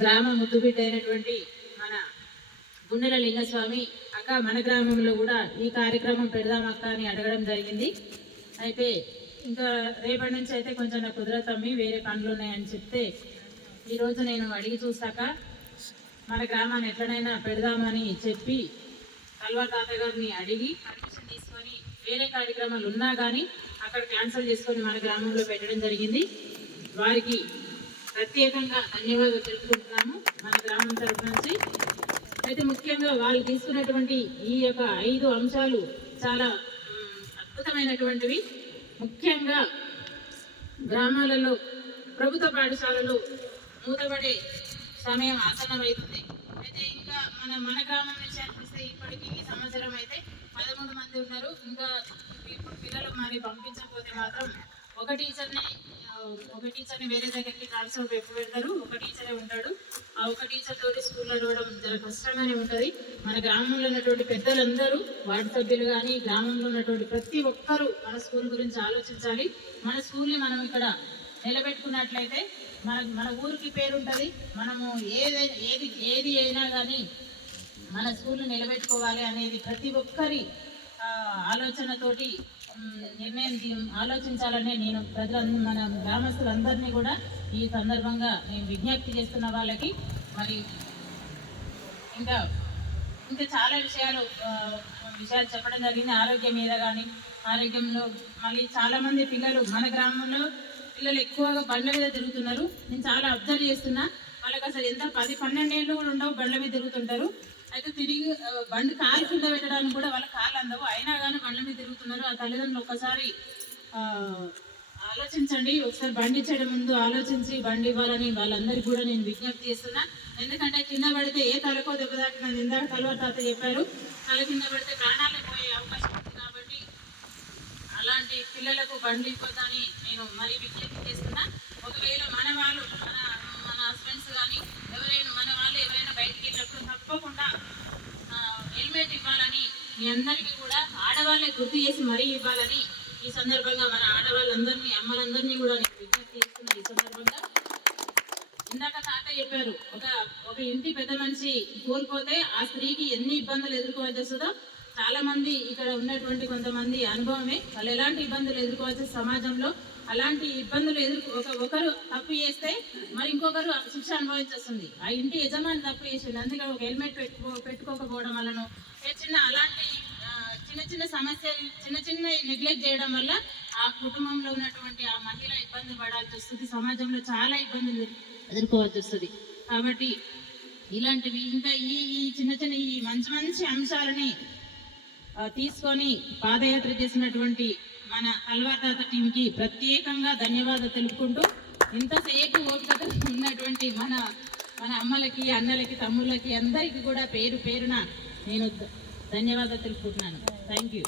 గ్రామ ముద్దుబిడ్డ అయినటువంటి మన గుండెల లింగస్వామి అక్క మన గ్రామంలో కూడా ఈ కార్యక్రమం పెడదాం అక్క అని అడగడం జరిగింది. అయితే ఇంకా రేపటి నుంచి అయితే కొంచెం నాకు కుదరతమ్మి వేరే పనులు ఉన్నాయని చెప్తే ఈరోజు నేను అడిగి చూసాక మన గ్రామాన్ని ఎట్లనైనా పెడదామని చెప్పి కల్వా తాత గారిని అడిగి పర్మిషన్ తీసుకొని వేరే కార్యక్రమాలు ఉన్నా కానీ అక్కడ క్యాన్సిల్ చేసుకొని మన గ్రామంలో పెట్టడం జరిగింది. వారికి ప్రత్యేకంగా ధన్యవాదాలు తెలుపుకుంటున్నాము మన గ్రామం తరఫు నుంచి. అయితే ముఖ్యంగా వాళ్ళు తీసుకున్నటువంటి ఈ యొక్క 5 అంశాలు చాలా అద్భుతమైనటువంటివి. ముఖ్యంగా గ్రామాలలో ప్రభుత్వ పాఠశాలలు మూతపడే సమయం ఆసన్నమవుతుంది. అయితే ఇంకా మన గ్రామం నుంచి అనిపిస్తే ఇప్పటికీ ఈ సంవత్సరం అయితే 13 మంది ఉన్నారు. ఇంకా ఇప్పుడు పిల్లలు మరి పంపించకపోతే మాత్రం ఒక టీచర్ని వేరే దగ్గరికి ట్రాన్స్ఫర్ పెడతారు. ఒక టీచరే ఉంటాడు. ఆ ఒక టీచర్ తోటి స్కూల్ నడవడం చాలా కష్టంగానే ఉంటుంది. మన గ్రామంలో ఉన్నటువంటి పెద్దలందరూ వార్డు సభ్యులు కానీ గ్రామంలో ఉన్నటువంటి ప్రతి ఒక్కరూ మన స్కూల్ గురించి ఆలోచించాలి. మన స్కూల్ని మనం ఇక్కడ నిలబెట్టుకున్నట్లయితే మన ఊరికి పేరు ఉంటుంది. మనము ఏది అయినా కానీ మన స్కూల్ని నిలబెట్టుకోవాలి అనేది ప్రతి ఒక్కరి ఆలోచనతోటి నిర్ణయం ఆలోచించాలనే నేను మన గ్రామస్తులందరినీ కూడా ఈ సందర్భంగా నేను విజ్ఞప్తి చేస్తున్న వాళ్ళకి. మరి ఇంకా చాలా విషయాలు చెప్పడం జరిగింది. ఆరోగ్యం మీద కానీ ఆరోగ్యంలో మళ్ళీ చాలామంది పిల్లలు మన గ్రామంలో పిల్లలు ఎక్కువగా బండ్ల మీద తిరుగుతున్నారు. నేను చాలా అబ్జర్వ్ చేస్తున్నా. వాళ్ళకి అసలు ఎంత 10-12 ఏళ్ళు కూడా ఉండవు, బండ్ల మీద తిరుగుతుంటారు. అయితే తిరిగి బండి కాలు కింద పెట్టడానికి కూడా వాళ్ళ కాళ్ళు అందవు, అయినా కానీ బండ్ల మీద తిరుగుతున్నారు. ఆ తల్లిదండ్రులు ఒకసారి ఆలోచించండి. ఒకసారి బండి ఇచ్చడం ముందు ఆలోచించి బండి ఇవ్వాలని వాళ్ళందరికీ కూడా నేను విజ్ఞప్తి చేస్తున్నా. ఎందుకంటే కింద పడితే ఏ తలకో దెబ్బ తాకినది. ఇందాక కల్వా తాత చెప్పారు, తల కింద పడితే ప్రాణాలు పోయే అవకాశం ఉంది. కాబట్టి అలాంటి పిల్లలకు బండి ఇవ్వద్దని నేను మరీ విజ్ఞప్తి చేస్తున్నా. ఒకవేళ మన హస్బెండ్స్ కానీ ఎవరైనా బయటికి వెళ్ళినప్పుడు తప్పకుండా హెల్మెట్ ఇవ్వాలని మీ అందరికీ కూడా ఆడవాళ్ళే గుర్తు చేసి మరీ ఇవ్వాలని ఈ సందర్భంగా మన ఆడవాళ్ళందరినీ అమ్మలందరినీ కూడా నేను విజ్ఞప్తి చేస్తున్నా. ఈ సందర్భంగా ఇందాక తాత చెప్పారు, ఒక ఇంటి పెద్ద మనిషి కోల్పోతే ఆ స్త్రీకి ఎన్ని ఇబ్బందులు ఎదుర్కోవాల్సి వస్తుందో చాలా మంది ఇక్కడ ఉన్నటువంటి కొంతమంది అనుభవమే. వాళ్ళు ఎలాంటి ఇబ్బందులు ఎదుర్కోవాల్సి సమాజంలో అలాంటి ఇబ్బందులు ఒకరు తప్పు చేస్తే మరి ఇంకొకరు శిక్ష అనుభవించేస్తుంది. ఆ ఇంటి యజమాని తప్పు చేసింది, అందుకే ఒక హెల్మెట్ పెట్టుకోకపోవడం వలన అలాంటి చిన్న సమస్యలు చిన్న నెగ్లెక్ట్ చేయడం వల్ల ఆ కుటుంబంలో ఉన్నటువంటి ఆ మహిళ ఇబ్బంది పడాల్సి వస్తుంది. సమాజంలో చాలా ఇబ్బందులు ఎదుర్కోవాల్సి వస్తుంది. కాబట్టి ఇలాంటివి ఇంకా ఈ చిన్న ఈ మంచి అంశాలని తీసుకొని పాదయాత్ర చేసినటువంటి మన కల్వా తాత టీంకి ప్రత్యేకంగా ధన్యవాదాలు తెలుపుకుంటూ ఇంతసేపు ఓపికతో ఉన్నటువంటి మన అమ్మలకి, అన్నలకి, తమ్ముళ్ళకి అందరికీ కూడా పేరున నేను ధన్యవాదాలు తెలుపుకుంటున్నాను. Thank you.